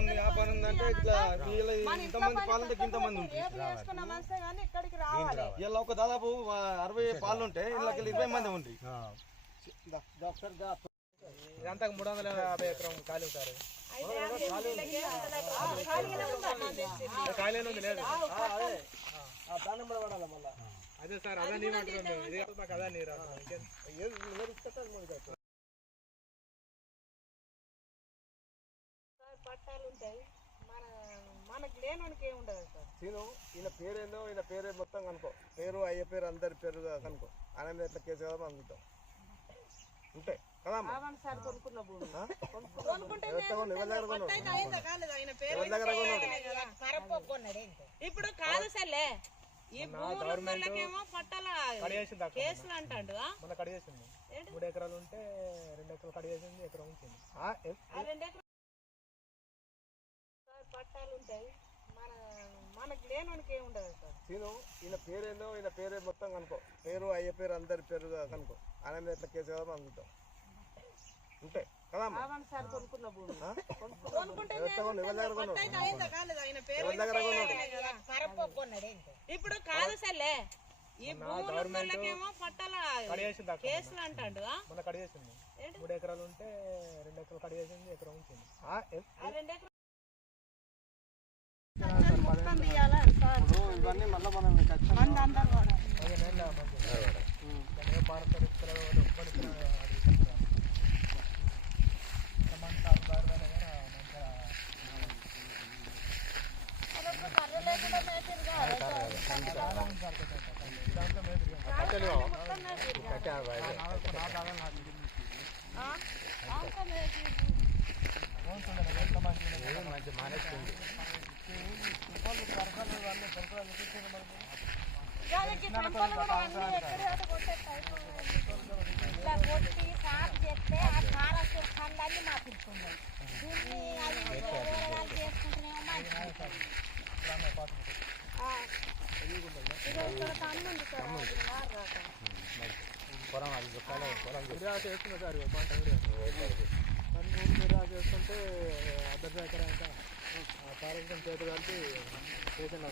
ఉంది అంటే ఇట్లా వీళ్ళ ఇంతమంది పాలంటే ఇంతమంది ఉంటుంది వీళ్ళ ఒక దాదాపు అరవై పాలు ఉంటాయి వీళ్ళకి ఇరవై మంది ఉంది ఇదంతా మూడు వందల యాభై ఎకరం ఖాళీ ఉంటారు ఖాళీనే ఉంది లేదు అదే సార్ అదే నీరు నీరు సీను ఈయన పేరేందో ఈయన పేరే మొత్తం కనుకో. పేరు అయ్యే పేరు అందరి పేరు కనుకో. ఆయన మీద ఎట్లా కేసు కదా అందుతాం ఉంటాయి కదా? ఇప్పుడు కాదు సర్లే. ఈ భూములు ఉన్నోళ్ళకేమో పట్టాల కేసులు అంటాడు? మూడు ఎకరాలు ఉంటే రెండు ఎకరాలు కడిగేసింది ఎకరం ఉంచింది. సార్ పట్టాలు ఉంటాయి. మనకి లేనోనికి ఏమి ఉండదు సార్. సీను ఈయన పేరేందో ఈయన పేరే మొత్తం కనుకో. పేరు అయ్యే పేరు అందరి పేరు కనుకో. ఆయన మీద ఎట్లా కేసు కదా అందుతాం ఉంటాయి కదా సార్ కొనుక్కున్న భూమి. ఎవరి దగ్గర? ఇప్పుడు కాదు సర్లే. ఈ భూములు ఉన్నోళ్ళకేమో పట్టాల కడిగేసింది అక్కడ కేసులు అంటాడు? మొన్న కడిగేసింది? మూడు ఎకరాలు ఉంటే రెండు ఎకరాలు కడిగేసింది ఎకరం ఉంచింది. ఇవన్నీ మళ్ళీ మనం ఖచ్చితంగా మంది అందరు కూడా అదే నేను మంచి ఏ పారస్తారు ఇస్తారు ఒక్కడి మంచి ఆరుదారులైనా కానీ మంచిగా దాంట్లో మేలు ఇట్లా కొట్టి సాగు చేస్తే ఆ సార కళ్ళన్నీ మాపిస్తున్నాయి దీన్ని అది వేరే వాళ్ళు చేసుకుంటేనేమో మంచిగా ఉంటుంది. ఆ. ఇదో ఇక్కడ తన్ను ఉంది సార్ అది వారు రాక. విరాజ వేస్తున్నా సార్ ఇక పంట విరాజ పన్నెండు చేస్తుంటే వేస్తుంటే అర్ధ ఎకరా ఇంకా పారేసిన చేతి కలిపి చేసిన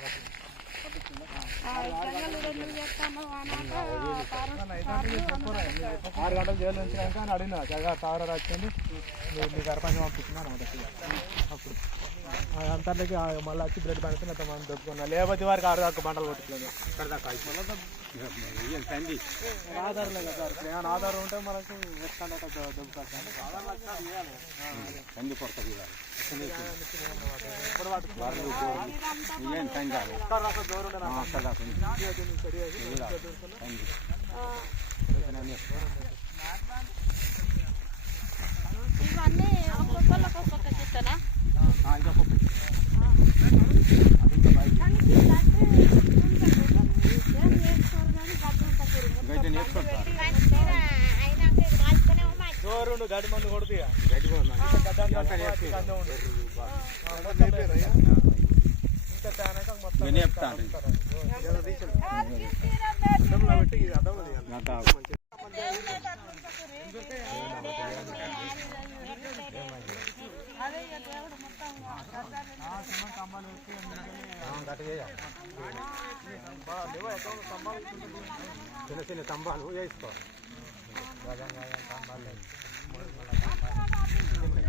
ఆరు గంటలు జైలు ఉంచినాక అని అడిగిన జగ తాగర వచ్చింది మీరు మీ సర్పంచ్ పంపిస్తున్నాను అప్పుడు అంతర్లకి మళ్ళీ వచ్చి బ్రెడ్ పడితే మనం దొరుకుతున్నా లేకపోతే వారికి ఆరు దాకా బండలు దాకా ఆధారం లేదు సార్ ఏమైనా ఆధారం ఉంటే మనకు ఎక్కడ ఇవన్నీ ఇప్పుడు ఒక్కొక్క చెప్తానా దాకా దూరం ఉండే నాకు దీన్ని సరి చేసి ఇంకా దొరుకుతున్నా. ఇవన్నీ ఒక్కొక్కళ్ళకి ఒక్కొక్క చిత్తనా మంచిగా అయినాక ఇది కాల్చుకునేమో మంచిగా. జోరుండు గడి మందు కొడుతు ఇక. గడ్డ అంతా వాటికి అందే ఉండు. ఇంకా తేనాక మొత్తం కలుపుతారు. అద్దంలో పెట్టి ఇది అద్దంలో చిన్న చిన్న స్తంభాలు వేసుకో ఉంటాయి ఆ?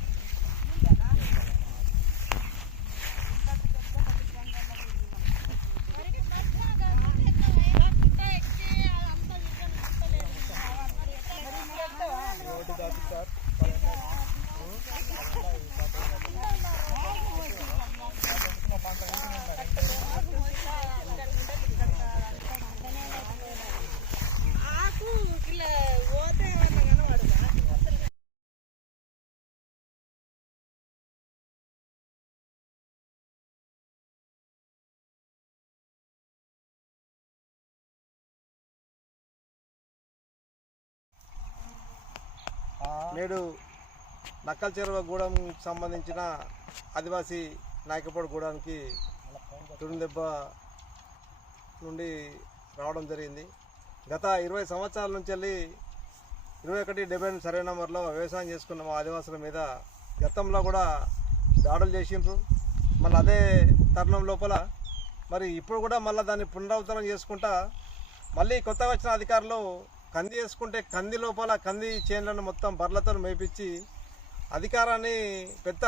నేడు నక్కల చెరువ గూడెం సంబంధించిన ఆదివాసీ నాయకపాడు గూడానికి తురుందెబ్బ నుండి రావడం జరిగింది. గత ఇరవై సంవత్సరాల నుంచి వెళ్ళి ఇరవై ఒకటి డెబ్బై ఎనిమిది సర్వే నెంబర్లో వ్యవసాయం చేసుకున్న మా ఆదివాసుల మీద గతంలో కూడా దాడులు చేసిండ్రు. మళ్ళీ అదే తరుణం లోపల మరి ఇప్పుడు కూడా మళ్ళీ దాన్ని పునరావృతం చేసుకుంటా మళ్ళీ కొత్తగా వచ్చిన అధికారులు కంది వేసుకుంటే కంది లోపల కంది చేనులను మొత్తం బర్లతో మేపించి అధికారాన్ని పెద్ద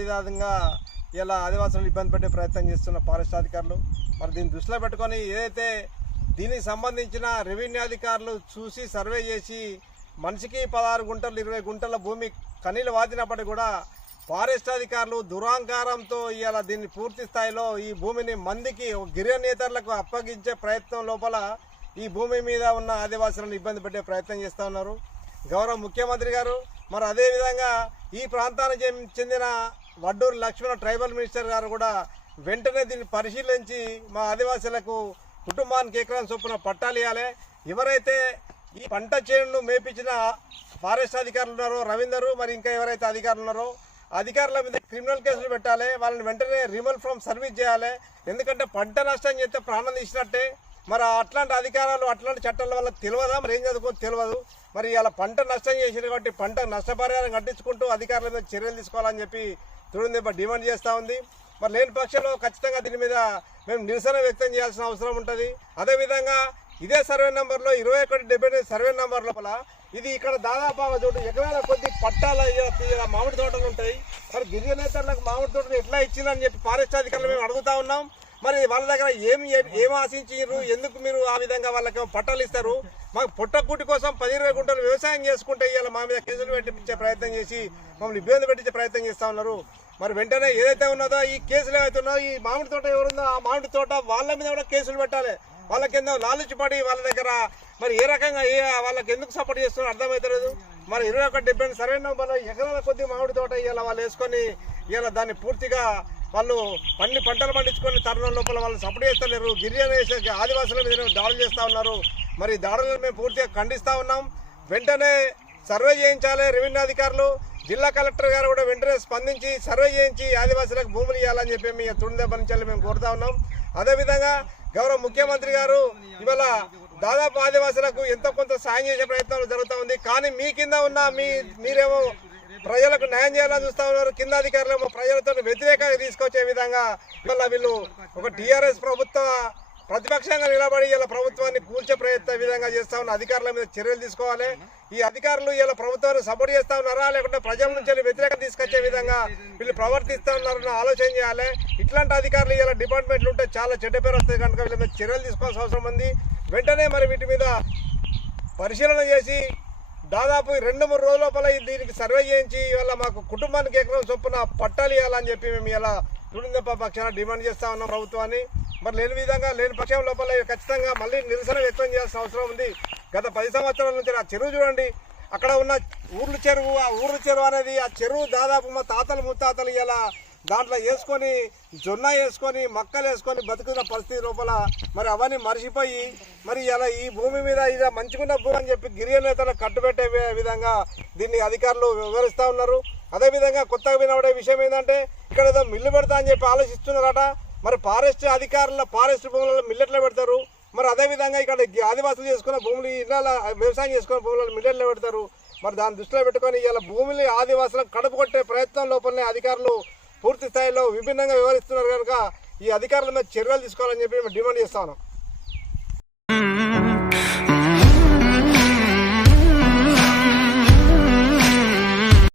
విధంగా ఇలా ఆదివాసులను ఇబ్బంది పెట్టే ప్రయత్నం చేస్తున్న ఫారెస్ట్ అధికారులు. మరి దీన్ని దృష్టిలో పెట్టుకొని ఏదైతే దీనికి సంబంధించిన రెవెన్యూ అధికారులు చూసి సర్వే చేసి మనిషికి పదహారు గుంటలు ఇరవై గుంటల భూమి కనీలు వాదినప్పటికీ కూడా ఫారెస్ట్ అధికారులు దురాంకారంతో ఇలా దీన్ని పూర్తి స్థాయిలో ఈ భూమిని మందికి గిరిజనేతరులకు అప్పగించే ప్రయత్నం లోపల ఈ భూమి మీద ఉన్న ఆదివాసులను ఇబ్బంది పెట్టే ప్రయత్నం చేస్తూ ఉన్నారు. గౌరవ ముఖ్యమంత్రి గారు మరి అదేవిధంగా ఈ ప్రాంతానికి చెందిన వడ్డూరు లక్ష్మణ ట్రైబల్ మినిస్టర్ గారు కూడా వెంటనే దీన్ని పరిశీలించి మా ఆదివాసులకు కుటుంబానికి ఎకరం చొప్పున పట్టాలు ఇవ్వాలి ఎవరైతే ఈ పంట చేనును మేపించిన ఫారెస్ట్ అధికారులు ఉన్నారో రవీందరు మరి ఇంకా ఎవరైతే అధికారులు ఉన్నారో అధికారుల మీద క్రిమినల్ కేసులు పెట్టాలి. వాళ్ళని వెంటనే రిమూవల్ ఫ్రమ్ సర్వీస్ చేయాలి. ఎందుకంటే పంట నష్టం చేస్తే ప్రాణం తీసినట్టే. మరి అట్లాంటి అధికారాలు అట్లాంటి చట్టాల వల్ల తెలియదా? మరి ఏం చదువుకో తెలియదు. మరి ఇలా పంట నష్టం చేసింది కాబట్టి పంట నష్టపరిహారం కట్టించుకుంటూ అధికారుల మీద చర్యలు తీసుకోవాలని చెప్పి తుడుందెబ్బ డిమాండ్ చేస్తూ ఉంది. మరి లేని పక్షంలో ఖచ్చితంగా దీని మీద మేము నిరసన వ్యక్తం చేయాల్సిన అవసరం ఉంటుంది. అదేవిధంగా ఇదే సర్వే నెంబర్లో ఇరవై ఒకటి డెబ్బై ఎనిమిది సర్వే నెంబర్ లోపల ఇది ఇక్కడ దాదాపు ఒక చోటు ఎకరాల కొద్ది పట్టాల ఇలా- మామిడి తోటలు ఉంటాయి. మరి గిరిజనేతలకు మామిడి తోటలు ఎట్లా ఇచ్చిందని చెప్పి ఫారెస్ట్ అధికారులు మేము అడుగుతా ఉన్నాం. మరి వాళ్ళ దగ్గర ఏం ఏం ఆశించారు ఎందుకు మీరు ఆ విధంగా వాళ్ళకి పట్టాలు ఇస్తారు? మాకు పుట్టకూటి కోసం పది ఇరవై గుంటలు వ్యవసాయం చేసుకుంటే ఇవాళ మా మీద కేసులు పెట్టించే ప్రయత్నం చేసి మమ్మల్ని ఇబ్బంది పెట్టించే ప్రయత్నం చేస్తా ఉన్నారు. మరి వెంటనే ఏదైతే ఉన్నదో ఈ కేసులు ఏవైతే ఉన్నాయో ఈ మామిడి తోట ఎవరుందో ఆ మామిడి తోట వాళ్ళ మీద కూడా కేసులు పెట్టాలి. వాళ్ళకి కింద లాలుచి పడి వాళ్ళ దగ్గర మరి ఏ రకంగా ఏ వాళ్ళకి ఎందుకు సపోర్ట్ చేస్తున్నారో అర్థమవుతలేదు మరి ఇరవై ఒకటి డెబ్బై సరైన మన ఎకరాల కొద్ది మామిడి తోట ఇవాళ వాళ్ళు వేసుకొని ఇవాళ దాన్ని పూర్తిగా వాళ్ళు పండి పంటలు పండించుకొని తరుణం లోపల వాళ్ళు సపోర్ట్ చేస్తలేరు. గిరిజన వేసే ఆదివాసుల మీద దాడులు చేస్తూ ఉన్నారు. మరి దాడులను మేము పూర్తిగా ఖండిస్తూ ఉన్నాం. వెంటనే సర్వే చేయించాలి రెవెన్యూ అధికారులు. జిల్లా కలెక్టర్ గారు కూడా వెంటనే స్పందించి సర్వే చేయించి ఆదివాసులకు భూములు ఇవ్వాలని చెప్పి మీ తుడిదెబ్బ నుంచి మేము కోరుతా ఉన్నాం. అదేవిధంగా గౌరవ ముఖ్యమంత్రి గారు ఇవాళ దాదాపు ఆదివాసులకు ఎంతో కొంత సాయం చేసే ప్రయత్నాలు జరుగుతూ ఉంది. కానీ మీ కింద ఉన్న మీ మీరేమో ప్రజలకు న్యాయం చేయాలని చూస్తా ఉన్నారు. కింద అధికారులేమో ప్రజలతో వ్యతిరేకంగా తీసుకొచ్చే విధంగా ఇవాళ వీళ్ళు ఒక టీఆర్ఎస్ ప్రభుత్వ ప్రతిపక్షంగా నిలబడి ఇలా ప్రభుత్వాన్ని కూల్చే ప్రయత్న విధంగా చేస్తా ఉన్న అధికారుల మీద చర్యలు తీసుకోవాలి. ఈ అధికారులు ఇలా ప్రభుత్వాన్ని సపోర్ట్ చేస్తా ఉన్నారా? లేకుంటే ప్రజల నుంచి వ్యతిరేకం వ్యతిరేకత తీసుకొచ్చే విధంగా వీళ్ళు ప్రవర్తిస్తా ఉన్నారన్న ఆలోచన చేయాలి. ఇట్లాంటి అధికారులు ఇలా డిపార్ట్మెంట్లు ఉంటే చాలా చెడ్డ పేరు వస్తుంది కనుక వీళ్ళ మీద చర్యలు తీసుకోవాల్సిన అవసరం ఉంది. వెంటనే మరి వీటి మీద పరిశీలన చేసి దాదాపు రెండు మూడు రోజుల లోపల దీనికి సర్వే చేయించి ఇవాళ మాకు కుటుంబానికి ఎకరం చొప్పున పట్టాలు ఇవ్వాలని చెప్పి మేము ఇలా తుడిందప్ప పక్షాన డిమాండ్ చేస్తా ఉన్నాం ప్రభుత్వాన్ని. మరి లేని విధంగా లేని పక్షం లోపల ఖచ్చితంగా మళ్ళీ నిరసన వ్యక్తం చేయాల్సిన అవసరం ఉంది. గత పది సంవత్సరాల నుంచి ఆ చెరువు చూడండి. అక్కడ ఉన్న ఊర్లు చెరువు ఆ ఊర్ల చెరువు అనేది ఆ చెరువు దాదాపు మా తాతలు ముత్తాతలు ఇలా దాంట్లో వేసుకొని జొన్న వేసుకొని మక్కలు వేసుకొని బతుకున్న పరిస్థితి లోపల మరి అవన్నీ మర్చిపోయి మరి ఇలా ఈ భూమి మీద ఇది మంచిగున్న భూమి అని చెప్పి గిరిజన నేతలు కట్టుబెట్టే విధంగా దీన్ని అధికారులు వివరిస్తూ ఉన్నారు. అదేవిధంగా కొత్తగా వినబడే విషయం ఏంటంటే ఇక్కడ ఏదో మిల్లు పెడతా అని చెప్పి ఆలోచిస్తున్నారట. మరి ఫారెస్ట్ అధికారుల ఫారెస్ట్ భూములలో మిల్లెట్లో పెడతారు. మరి అదేవిధంగా ఇక్కడ ఆదివాసులు చేసుకున్న భూములు ఇళ్ళ వ్యవసాయం చేసుకున్న భూములను మిల్లెట్లో పెడతారు. మరి దాన్ని దృష్టిలో పెట్టుకొని ఇలా భూమిని ఆదివాసులకు కడుపు కొట్టే ప్రయత్నం లోపలనే అధికారులు పూర్తి స్థాయిలో విభిన్నంగా వివరిస్తున్నారు కనుక ఈ అధికారుల మీద చర్యలు తీసుకోవాలని చెప్పి మేము డిమాండ్ చేస్తా ఉన్నాం.